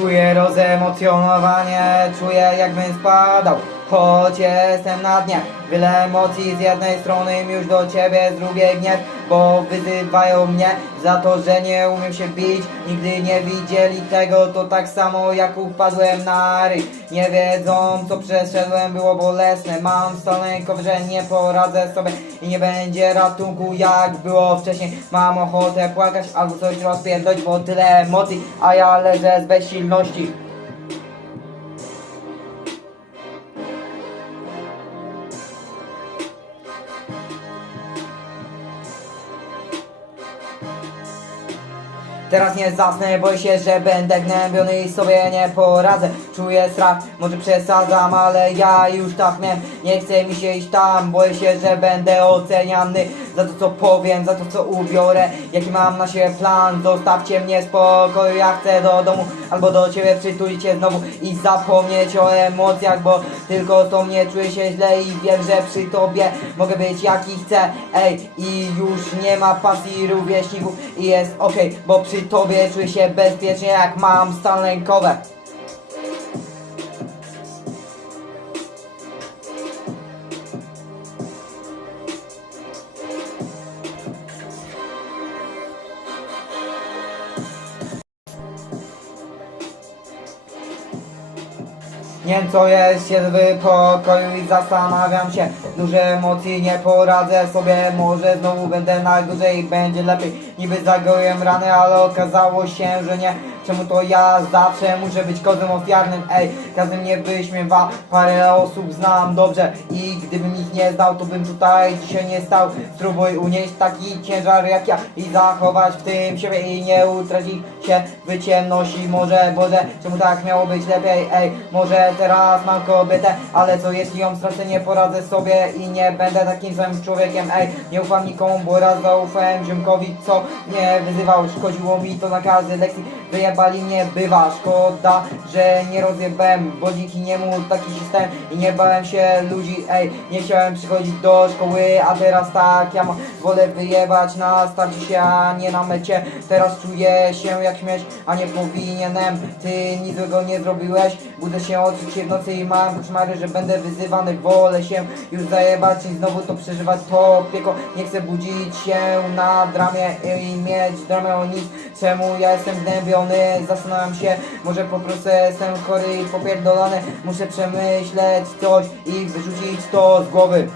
Czuję rozemocjonowanie, czuję jakbym spadał Choć jestem na dnie. Wiele emocji z jednej strony już do ciebie z drugiej gniew Bo wyzywają mnie za to, że nie umiem się bić. Nigdy nie widzieli tego, to tak samo jak upadłem na ryj. Nie wiedzą co przeszedłem, było bolesne. Mam staleńko, że nie poradzę sobie I nie będzie ratunku jak było wcześniej. Mam ochotę płakać albo coś rozpierdolić Bo tyle emocji, a ja leżę z bezsilności Teraz nie zasnę, boję się, że będę gnębiony i sobie nie poradzę. Czuję strach, może przesadzam, ale ja już tak miałem. Nie chce mi się iść tam, boję się, że będę oceniany. Za to co powiem, za to co ubiorę. Jaki mam na siebie plan, zostawcie mnie spokoju. Ja chcę do domu, albo do ciebie przytulić się znowu I zapomnieć o emocjach, bo tylko to mnie czuję się źle I wiem, że przy tobie mogę być jaki chcę. Ej, i już nie ma pasji rówieśników I jest okej, bo przy tobie czuję się bezpiecznie jak mam stan lękowe wiem co jest, siedzę w pokoju i zastanawiam się. Duże emocji nie poradzę sobie. Może znowu będę na górze i będzie lepiej. Niby zagołem rany, ale okazało się, że nie Czemu to ja zawsze muszę być kozłem ofiarnym? Ej, każdy mnie wyśmiewa Parę osób znam dobrze. I gdybym ich nie znał, to bym tutaj dzisiaj nie stał. Spróbuj unieść taki ciężar jak ja I zachować w tym siebie i nie utracić się w ciemności. Może, Boże, czemu tak miało być lepiej? Ej, może teraz mam kobietę Ale co jeśli ją stracę, nie poradzę sobie I nie będę takim samym człowiekiem? Ej, nie ufam nikomu, bo raz zaufałem ziomkowi Co nie wyzywał, szkodziło mi to na każdej lekcji Wyjebali mnie, bywa, szkoda, że nie rozjebałem Bo dzięki niemu taki się stałem i nie bałem się ludzi Ej, nie chciałem przychodzić do szkoły, a teraz tak Ja wolę wyjebać na starcie się, a nie na mecie. Teraz czuję się jak śmieć, a nie powinienem. Ty nic złego nie zrobiłeś Budzę się odczuć się w nocy i mam koszmary, że będę wyzywany Wolę się już zajebać i znowu to przeżywać. To pieko, nie chcę budzić się na dramie i mieć dramę o nic. Czemu ja jestem gnębiony? Zastanawiam się, może po prostu jestem chory i popierdolony Muszę przemyśleć coś i wyrzucić to z głowy